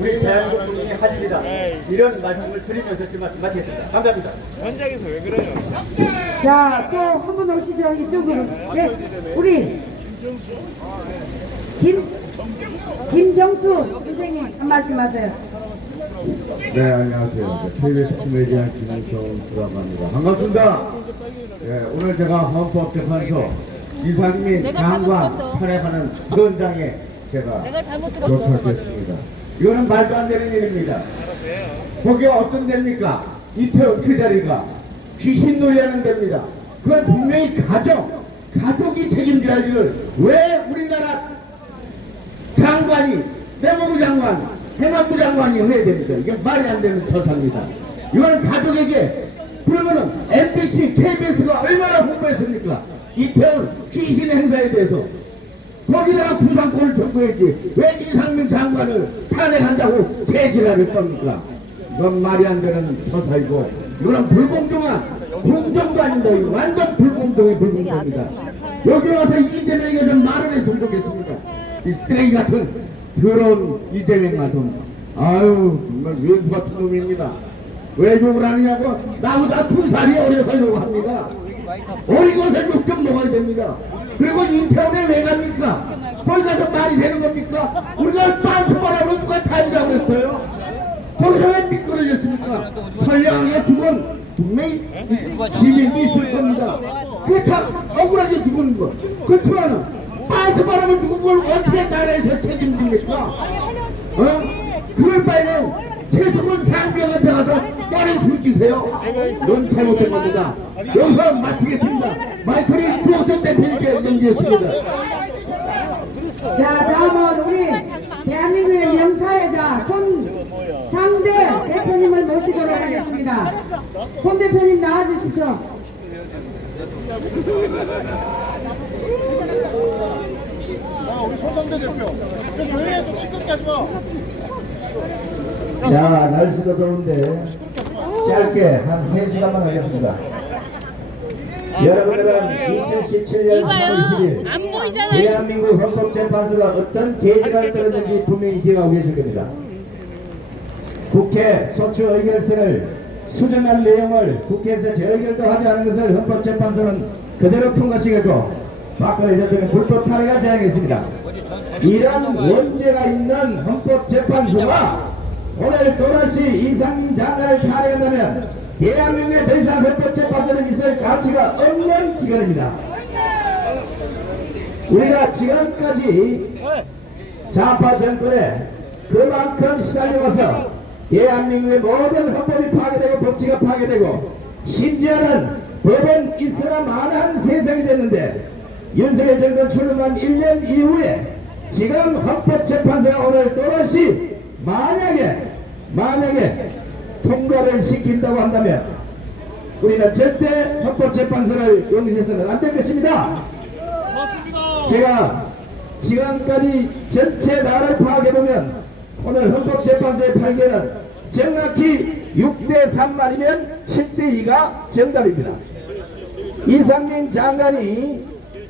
우리 대한민국 국민의 할 일이다. 이런 말씀을 드리면서 제 말씀 마치겠습니다. 감사합니다. 현장에서 왜 그래요? 자, 또 한 분 오시죠. 이쪽으로. 예, 우리 김정수 선생님 한 말씀 하세요. 네, 안녕하세요. KBS 코미디언 김정수라고 합니다. 반갑습니다. 네, 오늘 제가 헌법재판소 이상민 장관 탄핵하는 현장에 제가 도착했습니다. 이거는 말도 안 되는 일입니다. 거기가 어떤 데입니까? 이태원 그 자리가 귀신놀이하는 데입니다. 그건 분명히 가족이 책임져야 할 일을 왜 우리나라 장관이, 내무부 장관, 행안부 장관이 해야 됩니까? 이게 말이 안 되는 처사입니다. 이거는 가족에게, 그러면은 MBC, KBS가 얼마나 홍보했습니까? 이태원 귀신 행사에 대해서. 거기다가 부상권을 청구했지. 왜 이상민 장관을 탄핵한다고 개지랄을 떱니까? 이건 말이 안 되는 처사이고, 이거는 불공정한, 공정도 아닙니다. 이거 완전 불공정의 불공정입니다. 여기 와서 이재명에게 좀 말을 했으면 좋겠습니다. 이 쓰레기 같은 더러운 이재명만 좀, 아유 정말 외수 같은 놈입니다. 왜 욕을 하느냐고. 나보다 2살이 어려서 욕합니다. 어리고서 욕 좀 먹어야 됩니다. 그리고 이태원에 왜 갑니까? 거기 가서 말이 되는 겁니까? 우리가 빤스바라고 누가 다닌다고 그랬어요? 거기서 왜 미끄러졌습니까? 선량하게 죽은 분명히 시민이 있을 겁니다. 그게 다 억울하게 죽은 거. 그렇지만은 빤스바라고 죽은 걸 어떻게 나라에서 책임집니까? 그럴 바에는 최수근 상병한테 가서 딸을 숨기세요. 그건 잘못된 겁니다. 여기서 마치겠습니다. 마이크를 주호선 대표님께 넘기겠습니다. 자, 다음은 우리 대한민국의 명사회자 손상대 대표님을 모시도록 하겠습니다. 손 대표님 나와주십시오. 우리 손상대 대표. 조용히 해, 좀 시끄럽게 하지 마. 자, 날씨도 더운데 짧게 한 3시간만 하겠습니다. 여러분들은 2017년 3월 10일 대한민국 헌법재판소가 어떤 계시를 들었는지 분명히 기억하고 계실 겁니다. 국회 소추 의결서를 수정한 내용을 국회에서 재의결도 하지 않은 것을 헌법재판소는 그대로 통과시켰고 박근혜 대통령 불법 탄핵을 제안했습니다. 이런 원죄가 있는 헌법재판소가 오늘 또다시 이상민 장관을 탄핵한다면 대한민국에 더 이상 헌법재판소는 있을 가치가 없는 기관입니다. 우리가 지금까지 좌파 정권에 그만큼 시달려와서 대한민국의 모든 헌법이 파괴되고 법치가 파괴되고 심지어는 법은 있으나 마나한 세상이 됐는데 윤석열 정권 출범한 1년 이후에 지금 헌법재판소가 오늘 또다시 만약에 통과를 시킨다고 한다면 우리는 절대 헌법재판소를 용서해서는 안 될 것입니다. 제가 지금까지 전체 나라를 파악해보면 오늘 헌법재판소의 판결은 정확히 6대3말이면 7대2가 정답입니다. 이상민 장관이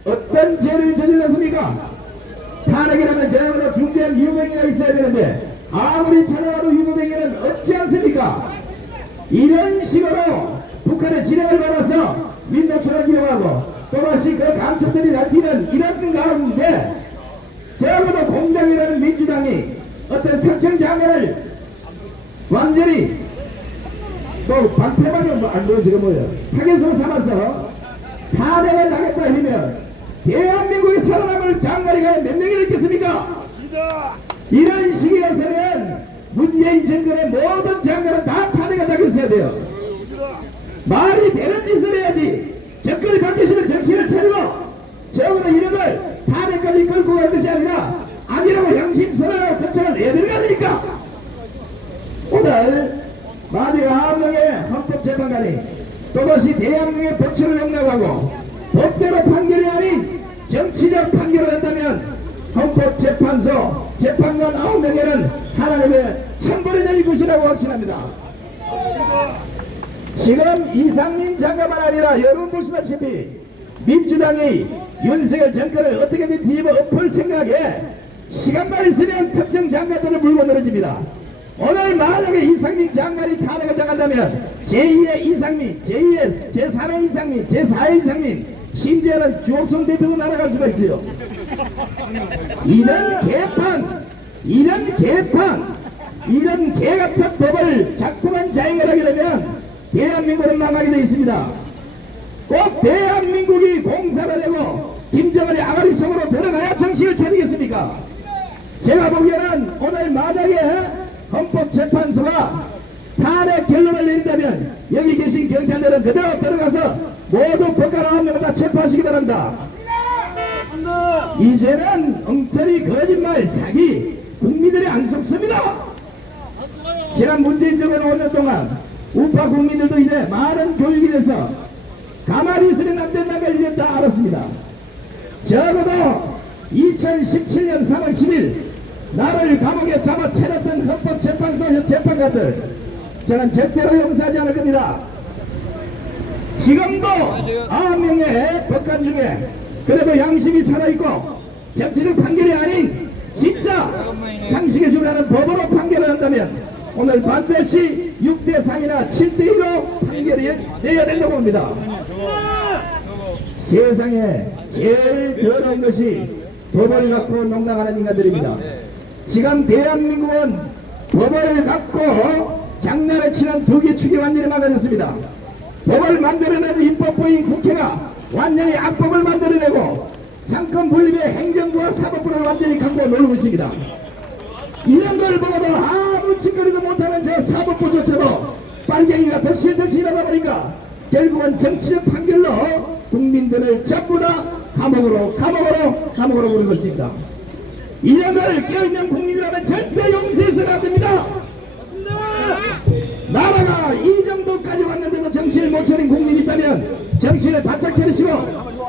어떤 죄를 저질렀습니까? 탄핵이라면 저야말로 중대한 유명인가 있어야 되는데 아무리 찾아가도 유무병에는 없지 않습니까? 이런 식으로 북한의 지령을 받아서 민노총을 이용하고 또다시 그 감청들이 날뛰는 이런 가운데 적어도 공당이라는 민주당이 어떤 특정 장관을 완전히 방패막이 안 보여지고 뭐예요? 타겟으로 삼아서 탄핵을 하겠다 하면 대한민국의 살아남을 장관이 몇 명이나 있겠습니까? 이런 시기에서는 문재인 정권의 모든 장관은 다 탄핵을 당했어야 돼요. 말이 되는 짓을 해야지. 정권이 바뀌시면 정신을 차리고 적어도 이놈을 탄핵까지 끌고 갈 것이 아니라고 양심선언하고 거창을 내야 되는 거 아닙니까? 오늘 만약 9명의 헌법재판관이 또다시 대한민국의 법치를 용납하고 법대로 판결이 아닌 정치적 판결을 한다면 헌법재판소 재판관 9명에는 하나님의 천벌이 내릴 것이라고 확신합니다. 지금 이상민 장관만 아니라 여러분 보시다시피 민주당이 윤석열 정권을 어떻게든 뒤집어 엎을 생각에 시간만 있으면 특정 장관들을 물고 늘어집니다. 오늘 만약에 이상민 장관이 탄핵을 당한다면 제2의 이상민, 제2의 제3의 이상민, 제4의 이상민, 심지어는 주옥성 대표도 날아갈 수가 있어요. 이런 개같은 법을 자꾸만 자행을 하게 되면 대한민국은 망하게 되어 있습니다. 꼭 대한민국이 공사가 되고 김정은의 아가리 속으로 들어가야 정신을 차리겠습니까? 제가 보기에는 오늘 만약에 헌법재판소가 탄핵 결론을 내린다면 여기 계신 경찰들은 그대로 들어가서 모두 법관 한 명을 다 체포하시기 바랍니다. 이제는 엉터리 거짓말 사기 국민들이 안 속습니다. 지난 문재인 정권 5년 동안 우파 국민들도 이제 많은 교육이 돼서 가만히 있으면 안 된다는 걸 이제 다 알았습니다. 적어도 2017년 3월 10일 나를 감옥에 잡아채렸던 헌법재판소 재판관들 저는 절대로 용서하지 않을 겁니다. 지금도 9명의 법관 중에 그래도 양심이 살아있고 정치적 판결이 아닌 진짜 상식에 준하는 법으로 판결을 한다면 오늘 반드시 6대3이나 7대1로 판결이 내야 된다고 봅니다. 세상에 제일 더러운 것이 법을 갖고 농락하는 인간들입니다. 지금 대한민국은 법을 갖고 장난을 치는 두 개 축이 완전히 망가졌습니다. 법을 만들어내는 입법부인 국회가 완전히 악법을 만들어내고 상권 분립의 행정부와 사법부를 완전히 갖고 놀고 있습니다. 이런 걸 보고도 아무 짓거리도 못하는 저 사법부조차도 빨갱이가 덕실덕실하다 보니까 결국은 정치적 판결로 국민들을 전부 다 감옥으로 보는 것입니다. 이런 걸 깨어있는 국민이라면 절대 용서해서는 안 됩니다. 나라가 이 정도까지 왔는데도 정신을 못 차린 국민이 있다면 정신을 바짝 차리시고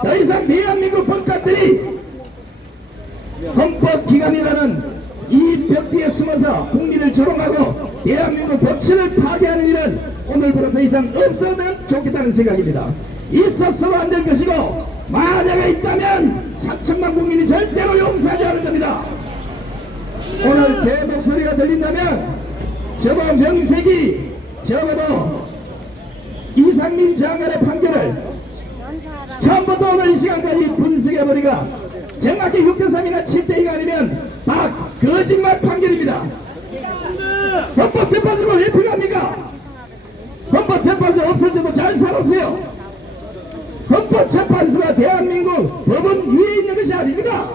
더 이상 대한민국 법관들이 헌법기관이라는 이 벽 뒤에 숨어서 국민을 조롱하고 대한민국 법치를 파괴하는 일은 오늘부터 더 이상 없어도 좋겠다는 생각입니다. 있었어도 안 될 것이고 만약에 있다면 3천만 국민이 절대로 용서하지 않을 겁니다. 오늘 제 목소리가 들린다면 저도 명색이 적어도 이상민 장관의 판결을 처음부터 오늘 이 시간까지 분석해버리가 정확히 6대3이나 7대2가 아니면 다 거짓말 판결입니다. 헌법재판소가 왜 필요합니까? 헌법재판소 없을 때도 잘 살았어요. 헌법재판소가 대한민국 법은 위에 있는 것이 아닙니다.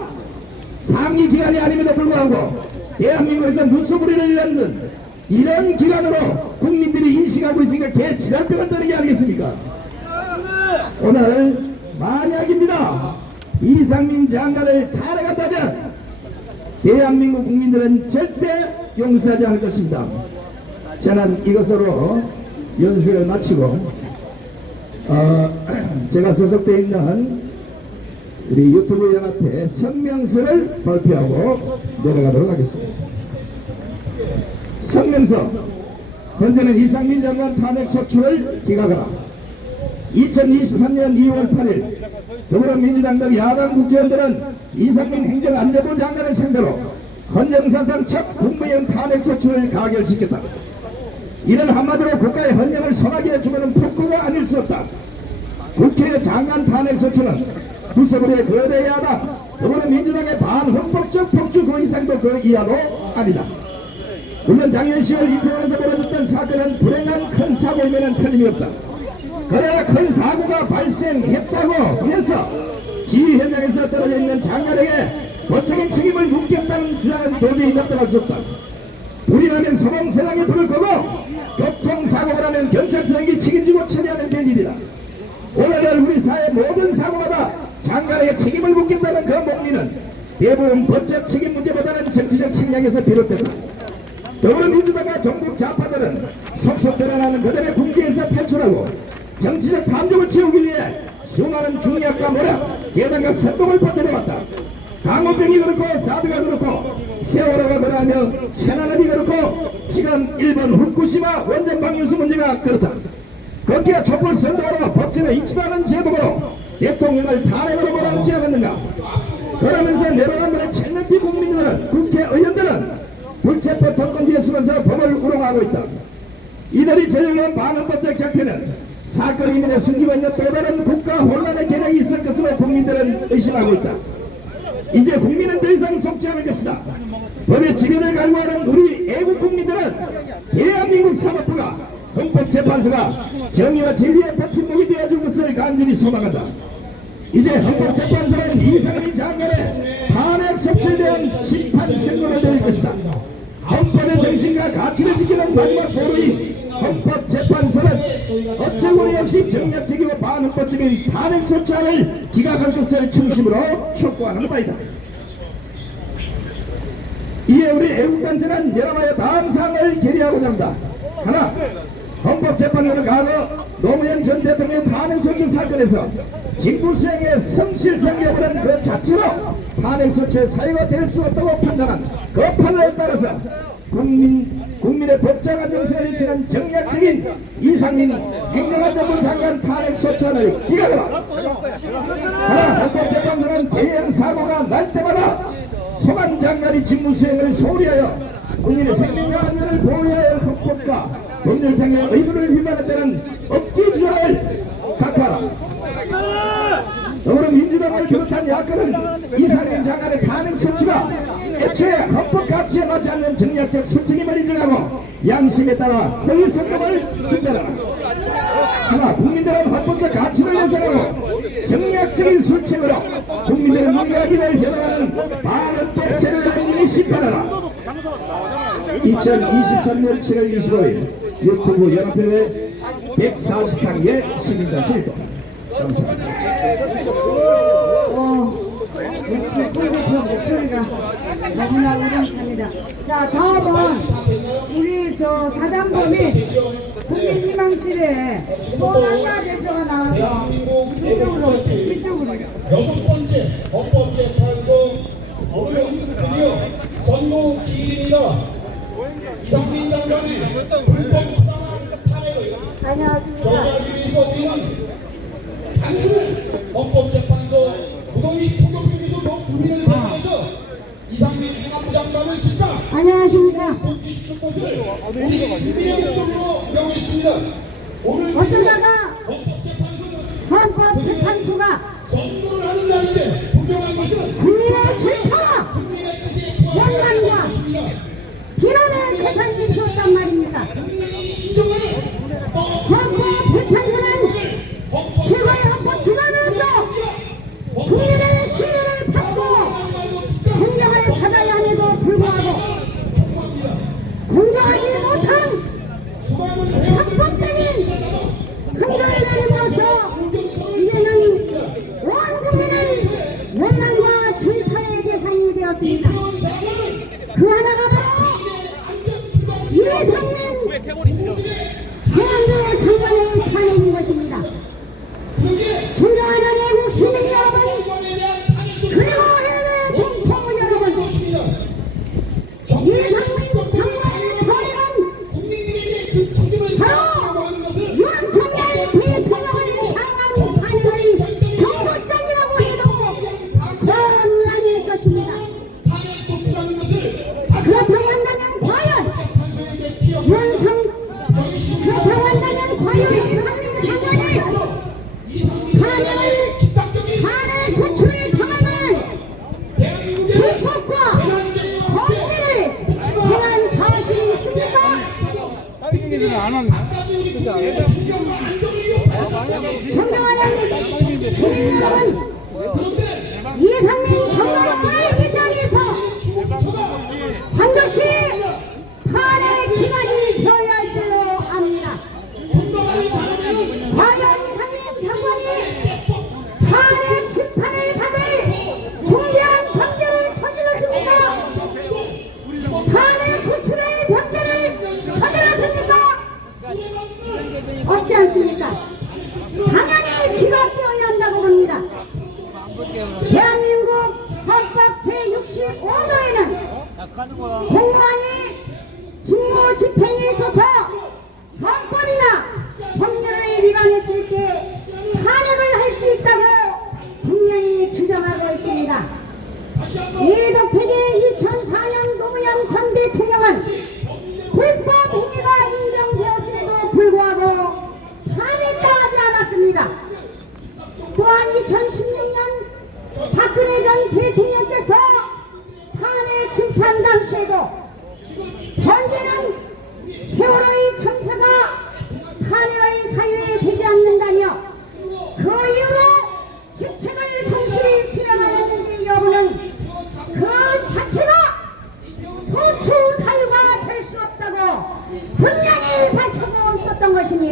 상위 기관이 아님에도 불구하고 대한민국에서 누수부리를 일하는 이런 기관으로 국민들이 인식하고 있으니까 개지랄병을 떠는 게 아니겠습니까? 오늘 만약입니다. 이상민 장관을 탄핵한다면 대한민국 국민들은 절대 용서하지 않을 것입니다. 저는 이것으로 연설을 마치고 제가 소속되어 있는 우리 유튜브 연합회 성명서를 발표하고 내려가도록 하겠습니다. 성명서. 현재는 이상민 장관 탄핵 소추를 기각하라. 2023년 2월 8일 더불어민주당 등 야당 국회의원들은 이상민 행정안전부 장관을 상대로 헌정사상 첫 국무위원 탄핵 소추를 가결시켰다. 이는 한마디로 국가의 헌정을 소나기에 주고는 폭거가 아닐 수 없다. 국회의 장관 탄핵 소추는 구서부리의 거대 야당 더불어민주당의 반헌법적 폭주 그 이상도 그 이하도 아니다. 물론 작년 10월 이태원에서 벌어졌던 사건은 불행한 큰 사고임에는 틀림이 없다. 그래야 큰 사고가 발생했다고 해서 지휘 현장에서 떨어져 있는 장관에게 법적인 책임을 묻겠다는 주장은 도저히 납득할 수 없다. 불이 나면 소방서장이 불을 끄고 교통사고가 나면 경찰서장이 책임지고 처리하면 될 일이다. 오늘날 우리 사회 모든 사고마다 장관에게 책임을 묻겠다는 그 목리는 대부분 법적 책임 문제보다는 정치적 책략에서 비롯된다. 더불어민주당과 전국 좌파들은 속속 드러나는 그들의 궁지에서 탈출하고 정치적 탐욕을 채우기 위해 수많은 중약과 모략, 게다가 선동을 퍼뜨려왔다. 강호병이 그렇고 사드가 그렇고 세월호가 그러하며 천안함이 그렇고 지금 일본 후쿠시마 원전 방류수 문제가 그렇다. 거기에 촛불 선동으로 법전에 있지도 않은 제목으로 대통령을 탄핵으로 몰아붙지 않았는가. 그러면서 내로남불의 책임있는 국민들은 국회의원들은 불체포 특권 뒤에 숨어서 법을 우롱하고 있다. 이들이 제정한 반헌법적 작태는 사건 이면에 숨기고 있는 또 다른 국가 혼란의 계략이 있을 것으로 국민들은 의심하고 있다. 이제 국민은 더 이상 속지 않을 것이다. 법의 지변을 갈구하는 우리 애국 국민들은 대한민국 사법부가 헌법재판소가 정의와 진리의 버팀목이 되어줄 것을 간절히 소망한다. 이제 헌법재판소는 이상민 장관의 탄핵 소추에 대한 심판 선고를 내릴 것이다. 헌법의 정신과 가치를 지키는 마지막 보루인 헌법재판소는 어처구니 없이 정략적이고 반헌법적인 탄핵 소추안을 기각할 것을 중심으로 촉구하는 바이다. 이에 우리 애국단체는 연합하여 다음 사항을 결의하고자 합니다. 하나, 헌법재판소는 과거 노무현 전 대통령 탄핵소추 사건에서 직무수행의 성실성 여부는 그 자체로 탄핵소추의 사유가 될 수 없다고 판단한 그 판단에 따라서 국민의 법적 안정성을 해치는 정략적인 이상민 행정안전부 장관 탄핵소추안을 기각하라. 하나, 헌법재판소는 대형 사고가 날 때마다 소관 장관이 직무수행을 소홀히 하여 국민의 생명과 안전을 보호해야 할 헌법과 법률상의 의무를 위반했다는 억지 주장을 각하라. 더불어민주당을 비롯한 야권은 이상민 장관의 탄핵 소추가 애초에 헌법 가치에 맞지 않는 정략적 소책임을 인정하고 양심에 따라 허위 선동을 준다라. 하나, 국민들은 헌법적 가치를 예상하고 정략적인 수칙으로 국민들의 눈과 귀를 겨냥하는 반헌법 세력을 능히 심판하라. 2023년 7월 25일 유튜브 연합회의 143개 시민단체 일동. 감사합니다. 역시 송대표 목소리가 너무나 우렁찹니다. 자, 다음은 우리 사단법인 국민희망실에 손한나 대표가 나와서 이쪽으로. 6번째 헌법재판소 드디어 선고 기일입니다. 이상민 장관의 불법부당한 탄핵을 저지하기 위해서 우리는 단순히 헌법재판소 무더위 폭력수기소 국민을 대항해서 이상민 행안부 장관을 진짜 안녕하십니까. 복귀시킬 것을 우리 국민의 목소리로 명했습니다. 오늘 어쩌다가 헌법재판소가 선고를 하는 날인데 분명한 것은 국민의 질타와 국민의 뜻에 원망과 비난의 대상이 되었단 말입니까? 헌법재판소는 최고의 헌법 기관으로서 국민의 신뢰를 받고 존경을 받아야 함에도 불구하고 공정하지 못한 합법적인 흔적을 내림으로써 이제는 온 국민의 원망과 질타의 대상이 되었습니다. 그 하나가 바로 이상민 행안부 장관의 탄핵인 것입니다. 존경하는 애국 시민 여러분, 그리고 해외 동포 여러분, 이상민 장관의 탄핵은 바로 윤석열 대통령을 향한 탄핵의 경고장이라고 해도 과언이 아닐 것입니다. 그렇다고 한다면 과연 이상민 장관이 탄핵 소추를 당하는 불법과 범죄를 행한 사실이 있습니까? 존경하는 시민 여러분, 이상민 장관을 이 자리에서 반드시 탄핵 기각이 되어야 할 줄로 압니다. 과연 이상민 장관이 탄핵 심판을 받을 중대한 범죄를 저질렀습니까? 탄핵 소추의 범죄를 저질렀습니까? 없지 않습니까? 당연히 기각되어야 한다고 봅니다. 대한민국 헌법 제65조에는 공무원이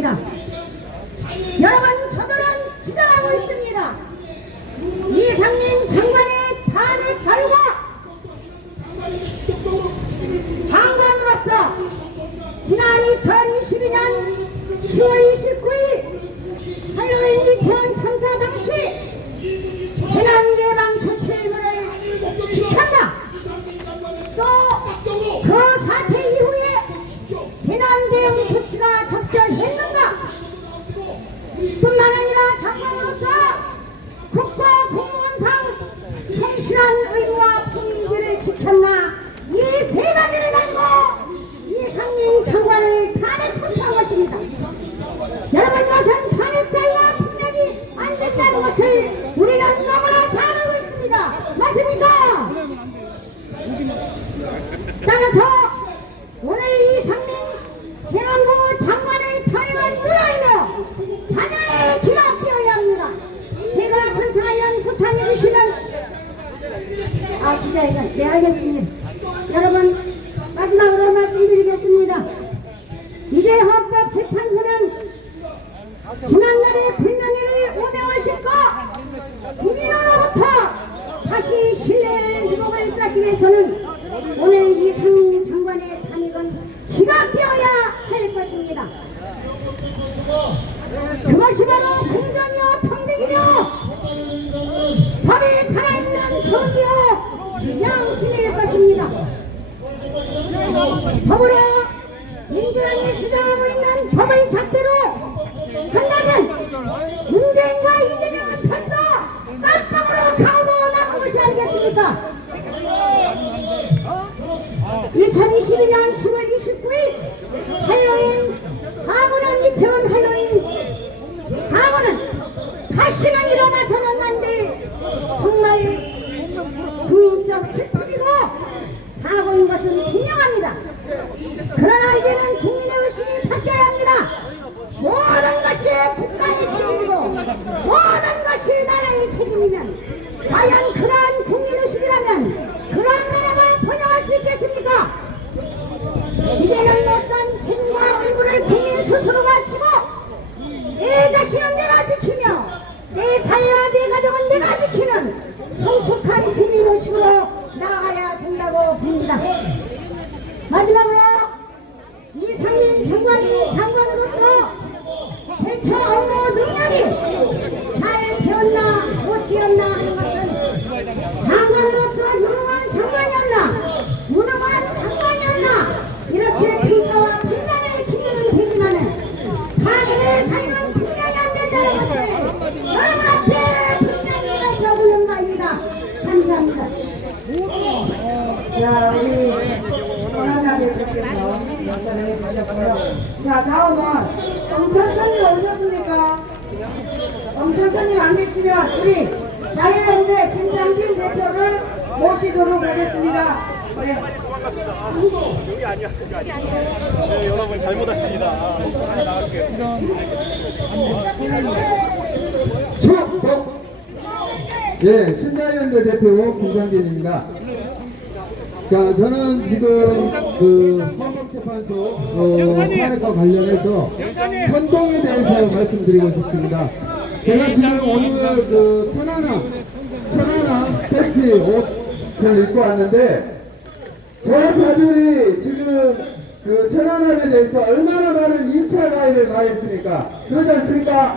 있습니다. 여러분, 저들은 주장하고 있습니다. 이상민 장관의 탄핵 사유가 장관으로서 지난 2022년 10월 29일 할로윈 이태원 참사 당시 재난 예방 조치 의무를 지켰나? 또 그 사태 이후에 재난 대응 조치가 적절했는가? 뿐만 아니라 장관으로서 국가 공무원상 성실한 의무와 품위를 지켰나? 이 세 가지를 가지고 이상민 장관을 탄핵 소추한 것입니다. 여러분, 이것은 탄핵 사유가 분명히 안 된다는 것을 우리는 너무나 잘 알고 있습니다. 맞습니까? 따라서 오늘 이상민 행안부 장관의 탄핵은 무효이며 단연히 기각되어야 합니다. 제가 선창하면 구창해 주시면 기자회견, 네, 알겠습니다. 여러분, 마지막으로 말씀드리겠습니다. 이제 헌법재판소는 지난날의 불명예를 오명을 싣고 국민으로부터 다시 신뢰를 회복을 쌓기 위해서는 오늘 이상민 장관의 탄핵은 기각되어야 할 것입니다. 그것이 바로 공정이요 평등이며 법이 살아있는 정의요 양심일 것입니다. 더불어 민주당이 주장하고 있는 법의 잣대로 한다면 문재인과 이재명은 벌써 깜빡으로 가오도 남은 것이 아니겠습니까? 2022년 10월 29일 할로윈 사고는 이태원 할로윈 사고는 다시는 일어나서는 안 될 정말 국민적 슬픔이고 사고인 것은 분명합니다. 그러나 이제는 국민의 의식이 바뀌어야 합니다. 모든 것이 국가의 책임이고 모든 것이 나라의 책임이면 과연 그러한 국민의식이라면 그러한 나라가 번영할 수 있겠습니까? 이제는 어떤 책임과 의무를 국민 스스로가 지고 내 자신은 내가 지키며 내 사회와 내 가정은 내가 지키는 성숙한 국민의식으로 나아가야 된다고 봅니다. 마지막으로 이상민 장관이 장관으로서 대처 업무 능력이 잘 되었나 못 되었나 하는 것은 장관으로서 유능한 장관이었나 무능한 장관이었나 이렇게 평가와 판단의 기준은 되지만은 탄핵의 사유는 분명히 안 된다는 것을 여러분 앞에 분명히 밝혀보는 바입니다. 감사합니다. 자, 우리 권한나 대표께서 인사를 해주셨고요. 자, 다음은 엄천선님 오셨습니까? 엄천선님 안 계시면 우리 자유연대 김상진 대표를 모시도록 하겠습니다. 네. 여기 아니야. 네, 여러분 잘못 왔습니다. 축복! 예, 신자유연대 대표 김상진입니다. 자, 저는 지금 그 헌법재판소 탄핵과 관련해서 선동에 대해서 말씀드리고 싶습니다. 제가 지금 오늘 그 천안함 팬츠 옷을 입고 왔는데 저 자들이 지금 그 천안함에 대해서 얼마나 많은 2차 가해를 가했습니까? 그러지 않습니까?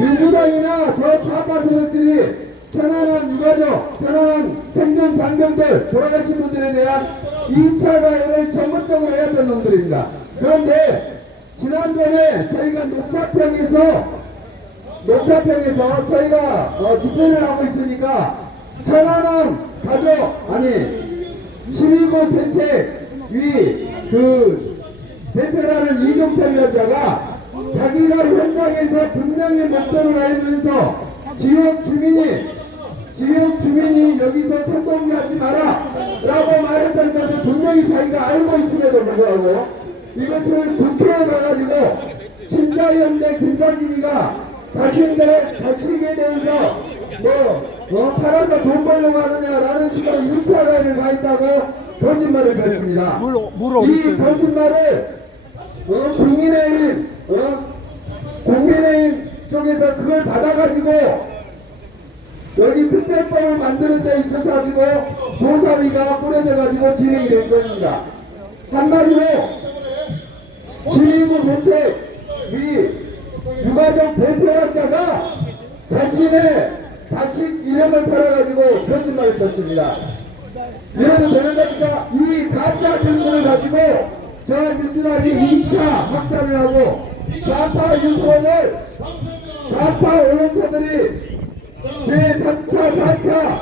민주당이나 저 좌파 세력들이 천안함 유가족, 천안함 생존 장병들, 돌아가신 분들에 대한 2차 가해를 전문적으로 해왔던 놈들입니다. 그런데 지난번에 저희가 녹사평에서 저희가 집회를 하고 있으니까 천안함 가족, 시민권 대책위 그 대표라는 이종철 여자가 자기가 현장에서 분명히 목도를 하면서 지역 주민이 여기서 선동하지 마라 라고 말했던 것을 분명히 자기가 알고 있음에도 불구하고 이것을 국회에 가가지고 신자연대 김상진이가 자신들의 자식에 대해서 팔아서 돈 벌려고 하느냐라는 식으로 2차 가해를 가했다고 거짓말을 했습니다. 이 거짓말을 국민의힘 국민의힘 쪽에서 그걸 받아가지고 여기 특별법을 만드는 데 있어서 가지고 조사위가 꾸려져 가지고 진행이 된 겁니다. 한마디로 시민구 대책위 유가족 대표학자가 자신의 자식 이름을 팔아가지고 거짓말을 쳤습니다. 이래도 되는 겁니까? 이 가짜 뉴스를 가지고 저 민주당이 2차 확산을 하고 좌파 유튜버들, 좌파 언론사들이 제3차, 4차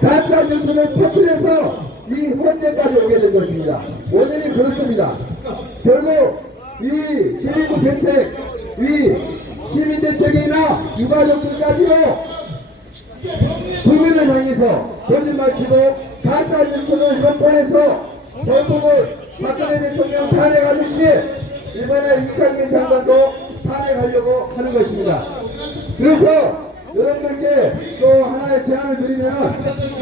가짜 뉴스를 퍼뜨려서 이 현재까지 오게 된 것입니다. 원인이 그렇습니다. 결국 이 시민구 대책, 이 시민대책이나 유가족들까지도 국민을 향해서 거짓말치고 가짜 뉴스를 선포해서 결국은 박근혜 대통령 탄핵하듯이 이번에 이상민 장관도 탄핵하려고 하는 것입니다. 그래서 여러분들께 또 하나의 제안을 드리면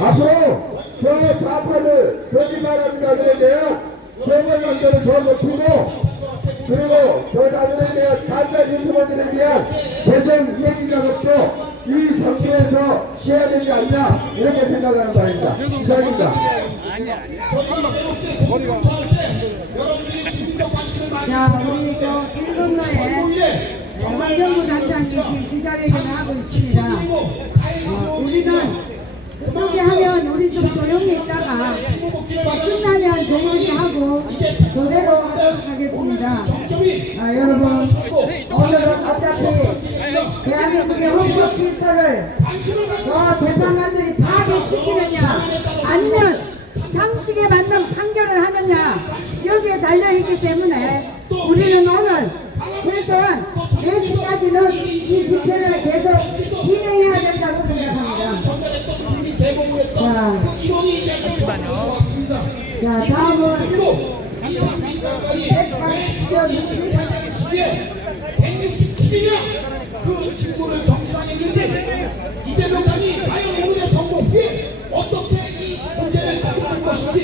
앞으로 저 좌파들 거짓말하는 자들에 대한 처벌감들을 더 높이고 그리고 저 자들에 대한 가짜 유튜버들에 대한 개정 회기 작업도 이 정부에서 해야 되지 않냐 이렇게 생각하는 바입니다. 이상입니다. 자, 우리 저 길 건너에 환경부 단장이 지금 기자회견을 하고 있습니다. 우리는 그쪽에 하면 우리 좀 조용히 있다가 또 끝나면 저희들이 하고 그대로 하도록 하겠습니다. 여러분, 오늘은 어차피 대한민국의 헌법 질서를 저 재판관들이 파괴시키느냐 아니면 상식에 맞는 판결을 하느냐 여기에 달려있기 때문에 우리는 오늘 최소한 4시까지는 이 집회를 계속 진행해야 된다고 생각합니다. 자, 다음은 누구지? 167이냐 그 친구를 정치당했는데 이재명 당이 과연 오늘의 선거 후에 어떻게 이 문제를 잡을 것인지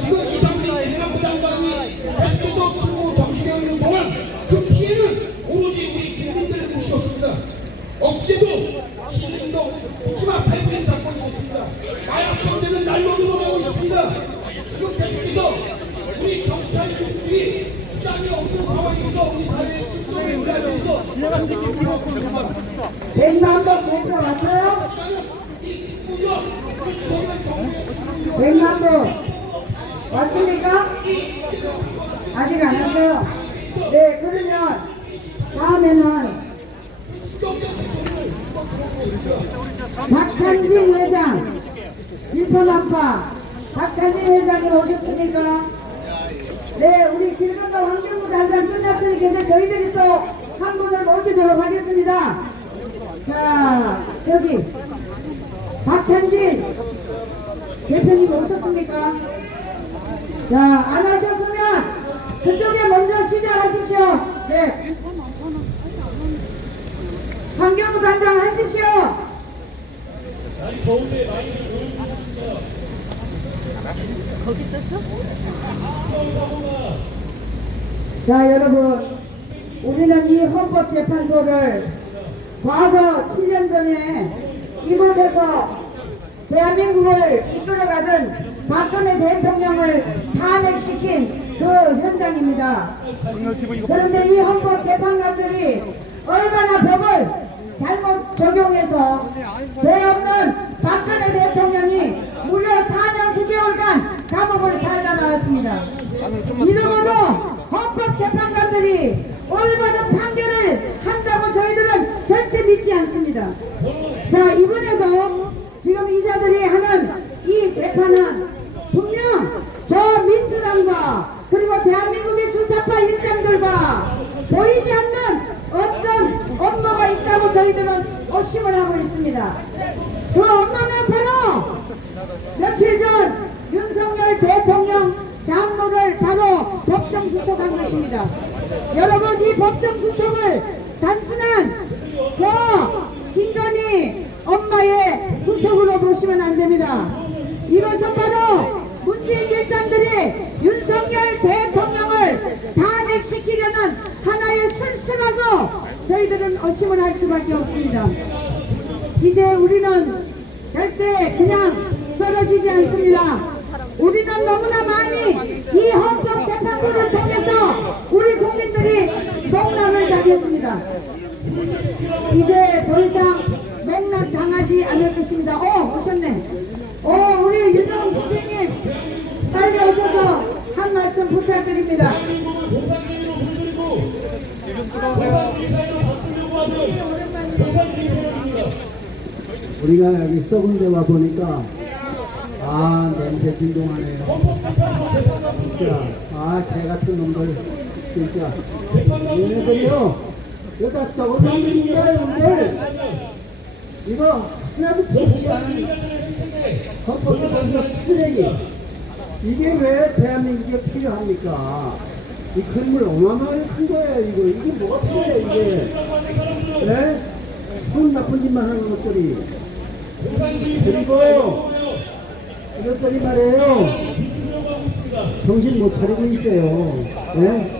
지금 이상민 행안부 장관이 계속해서 친구 정치되어 있는 동안 그 피해는 오로지 우리 국민들의 몫이었습니다. 엊그제도 시민도 북치마 발굴 사건이 있었습니다. 마약 범죄는 날로 늘어나고 있습니다. 지금 계속해서 우리 경찰들이 수단이 없는 상황에서 우리 사회의 질서를 유지하면서 백만도 대표 왔어요? 백만도 왔습니까? 아직 안 왔어요? 네, 그러면 다음에는 박찬진 회장, 일파만파 박찬진 회장님 오셨습니까? 네, 우리 길 건너 환경부 단장 끝났으니까 이제 저희들이 또 한 분을 모시도록 하겠습니다. 자, 저기 박찬진 대표님 오셨습니까? 자, 안 하셨으면 그쪽에 먼저 시작하십시오. 네, 환경부 단장 하십시오. 자, 여러분, 우리는 이 헌법재판소를 과거 7년 전에 이곳에서 대한민국을 이끌어가던 박근혜 대통령을 탄핵시킨 그 현장입니다. 그런데 이 헌법재판관들이 얼마나 법을 잘못 적용해서 죄 없는 박근혜 대통령이 무려 4년 9개월간 감옥을 살다 나왔습니다. 이러고도 헌법재판관들이 올바른 판결을 한다고 저희들은 절대 믿지 않습니다. 자, 이번에도 지금 이자들이 하는 이 재판은 분명 저 민주당과 그리고 대한민국의 주사파 일당들과 보이지 않는 어떤 업무가 있다고 저희들은 의심을 하고 있습니다. 그 업무는 바로 며칠 전 윤석열 대통령 장모를 바로 법정 구속한 것입니다. 여러분, 이 법정 구속을 단순한 그 김건희 엄마의 구속으로 보시면 안 됩니다. 이것은 바로 문재인 일당들이 윤석열 대통령을 탄핵시키려는 하나의 술수라고 저희들은 의심을 할 수밖에 없습니다. 이제 우리는 절대 그냥 쓰러지지 않습니다. 우리는 너무나 많이 이 헌법재판부를 통해서 우리 국민들이 농락을 당했습니다. 이제 더 이상 농락 당하지 않을 것입니다. 오셨네. 우리 윤영 선생님 빨리 오셔서 한 말씀 부탁드립니다. 우리가 여기 썩은 데 와 보니까 냄새 진동하네요. 진짜 개 같은 놈들 진짜 얘네들이요 여기다 썩은 놈들입니다. 여러분들 이거 하나도 좋지 않은 헌법재판소 쓰레기 이게 왜 대한민국에 필요합니까? 이 건물 어마어마하게 큰 거예요. 이게 뭐가 필요해요 이게? 네? 손 나쁜 짓만 하는 것들이. 그리고 이것들이 말이에요 정신 못 차리고 있어요. 네?